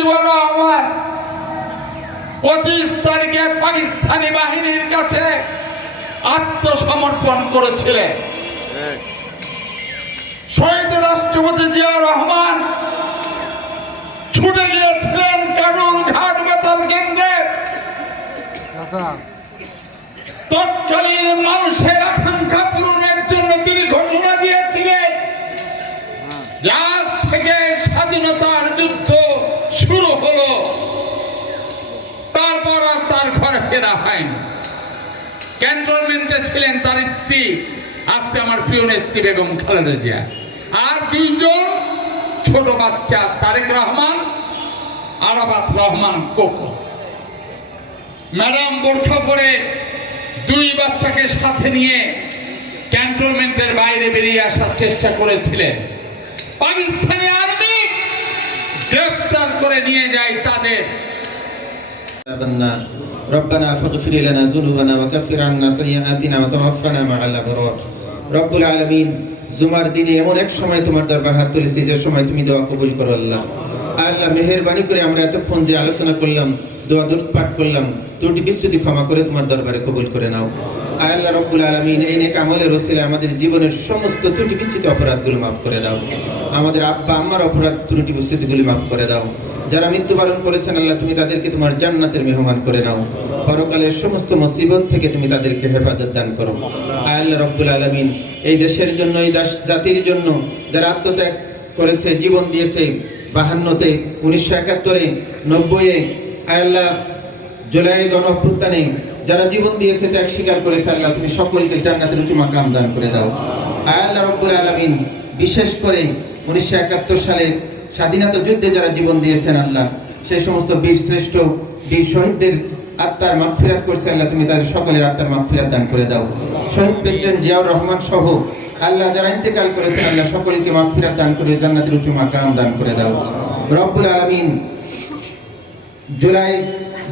মুজিবুর রহমান 25 তারিখে পাকিস্তানি বাহিনীর কাছে আত্মসমর্পণ করেছিলেন। শহীদ রাষ্ট্রপতি জিয়াউর রহমান ছুটে গিয়েছিলেন কানুর ঘাট বেতার কেন্দ্রে। তৎকালীন মানুষের আকাঙ্ক্ষা পূরণের জন্য তিনি ঘোষণা দিয়েছিলেন, আজ থেকে স্বাধীনতার যুদ্ধ শুরু হলো। তারপর আর তার ঘরে ফেরা হয়নি। ক্যান্টনমেন্টে ছিলেন তার স্ত্রী, আজকে আমার প্রিয় নেত্রী বেগম খালেদা জিয়া, আর 2 জন ছোট বাচ্চা, তারেক রহমান, আরাফাত রহমান কোকো। ম্যাডাম বোরখা পরে 2 বাচ্চাকে সাথে নিয়ে ক্যান্টনমেন্টের বাইরে বেরিয়ে আসার চেষ্টা করেছিলেন। পাকিস্তানি আর্মি গ্রেফতার করে নিয়ে যায় তাদের। ربنا فاغفر لنا ذنوبنا وكفر عنا سيئاتنا وتوفنا مع الأبرار رب العالمين জুমার দিনে এমন এক সময় তোমার দরবার হাত তুলেছি যে সময় তুমি দোয়া কবুল করো। আল্লাহ আল্লাহ মেহেরবানি করে আমরা এতক্ষণ যে আলোচনা করলাম, দোয়া দরুদ পাঠ করলাম, ত্রুটি বিচ্যুতি ক্ষমা করে তোমার দরবারে কবুল করে নাও। আল্লাহ রব্বুল আলামিন এই নেক আমলের ওসিলায় আমাদের জীবনের সমস্ত ত্রুটি বিচ্যুতি অপরাধগুলো মাফ করে দাও। আমাদের আব্বা আম্মার অপরাধ ত্রুটি বিচ্যুতিগুলি মাফ করে দাও। যারা মৃত্যুবরণ করেছেন আল্লাহ তুমি তাদেরকে তোমার জান্নাতের মেহমান করে নাও। পরকালের সমস্ত মুসিবত থেকে তুমি তাদেরকে হেফাজত দান করো। আল্লাহ রব্বুল আলামিন এই দেশের জন্য, এই জাতির জন্য যারা আত্মত্যাগ করেছে, জীবন দিয়েছে, 52-তে, 1971-এ, 90-এ, আল্লাহ জুলাই গণঅভ্যুত্থানে যারা জীবন দিয়েছে, ত্যাগ স্বীকার করেছে, আল্লাহ তুমি সকলকে জান্নাতের উঁচু মাকাম দান করে দাও। আল্লাহ রব্বুল আলামিন বিশেষ করে 1971 সালে স্বাধীনতা যুদ্ধে যারা জীবন দিয়েছেন আল্লাহ, সেই সমস্ত বীর শ্রেষ্ঠ বীর শহীদদের আত্মার মাগফিরাত করছে আল্লাহ তুমি তাদের সকলের আত্মার মাগফিরাত দান করে দাও। শহীদ প্রেসিডেন্ট জিয়াউর রহমান সহ আল্লাহ যারা ইন্তেকাল করেছেন আল্লাহ সকলকে মাগফিরাত দান করে জান্নাতের উঁচু মাকাম দান করে দাও। রব্বুল আলামিন জুলাই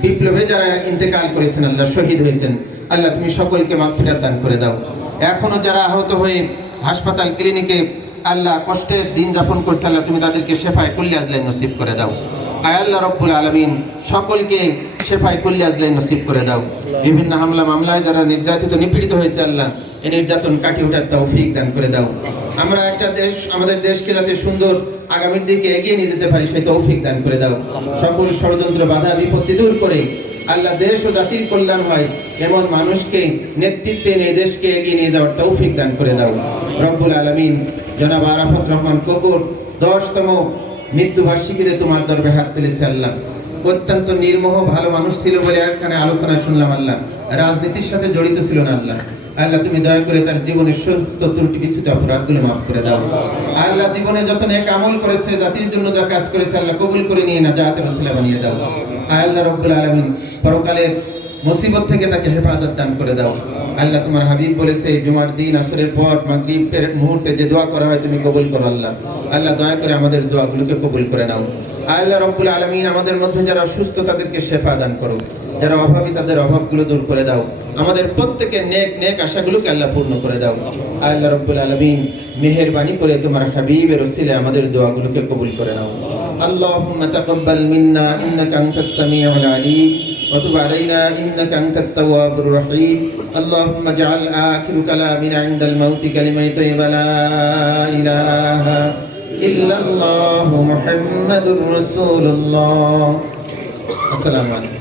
বিপ্লবে যারা ইন্তেকাল করেছেন আল্লাহ, শহীদ হয়েছেন আল্লাহ তুমি সকলকে মাগফিরাত দান করে দাও। এখনো যারা আহত হয়ে হাসপাতাল ক্লিনিকে আল্লাহ কষ্টের দিন যাপন করছে আল্লাহ তুমি তাদেরকে শেফায়ে কুল্লি আজলাইন নসিব করে দাও। আল্লাহ রব্বুল আলামিন সকলকে শেফায়ে কুল্লি আজলাইন নসিব করে দাও। বিভিন্ন হামলা মামলায় যারা নির্যাতিত নিপীড়িত হয়েছে আল্লাহ এই নির্যাতন কাটিয়ে ওঠার তৌফিক দান করে দাও। আমরা একটা দেশ, আমাদের দেশকে যাতে সুন্দর আগামীর দিকে এগিয়ে নিয়ে যেতে পারি সেই তৌফিক দান করে দাও। সকল ষড়যন্ত্র বাধা বিপত্তি দূর করে আল্লাহ দেশ ও জাতির কল্যাণ হয় এমন মানুষকে নেতৃত্বে নিয়ে দেশকে এগিয়ে নিয়ে যাওয়ার তৌফিক দান করে দাও। রব্বুল আলামিন জনাব আরাফাত রহমান কোকোর 10তম মৃত্যুবার্ষিকীতে তোমার দরবারে হাত তুলেছে আল্লাহ। অত্যন্ত নির্মোহ ভালো মানুষ ছিল বলে এখানে আলোচনা শুনলাম আল্লাহ, রাজনীতির সাথে জড়িত ছিল না আল্লাহ। আল্লাহ তুমি দয়া করে তার জীবনের সমস্ত ত্রুটি বিচ্যুতি অপরাধগুলো মাফ করে দাও। আল্লাহ জীবনে যত নেক আমল করেছে, জাতির জন্য যা কাজ করেছে আল্লাহ কবুল করে নিয়ে নাজাতের ওসিলা বানিয়ে দাও। আল্লাহ রব্বুল আলামিন পরকালের মুসিবত থেকে তাকে হেফাজত দান করে দাও। আল্লাহ তোমার হাবিব বলেছে জুমার দিন আসরের পর মাগরিবের মুহূর্তে যে দোয়া করা হয় তুমি কবুল করো আল্লাহ। আল্লাহ দয়া করে আমাদের দোয়াগুলোকে কবুল করে নাও। আল্লাহ রব্বুল আলামিন আমাদের মধ্যে যারা অসুস্থ তাদেরকে শেফা দান করো, যারা অভাবী তাদের অভাবগুলো দূর করে দাও। আমাদের প্রত্যেকের নেক আশাগুলোকে আল্লাহ পূর্ণ করে দাও। আল্লাহ রব্বুল আলামিন মেহেরবানি করে তোমার হাবিবের ওসিলায় আমাদের দোয়াগুলোকে কবুল করে নাও। আল্লাহুম্মা তাকাব্বাল মিন্না ইন্নাকা আনতাস সামিউল আলিম ওয়া তুব আলাইনা ইন্নাকা আনতাত তাওয়াবুর রহিম। আল্লাহুম্মা জাআল আখিরু কালামিনা ইনদাল মাউতি কালিমাতুন তাইয়্যিবা লা ইলাহা ইল্লাল্লাহু মুহাম্মাদুর রাসূলুল্লাহ। আসসালামু আলাইকুম।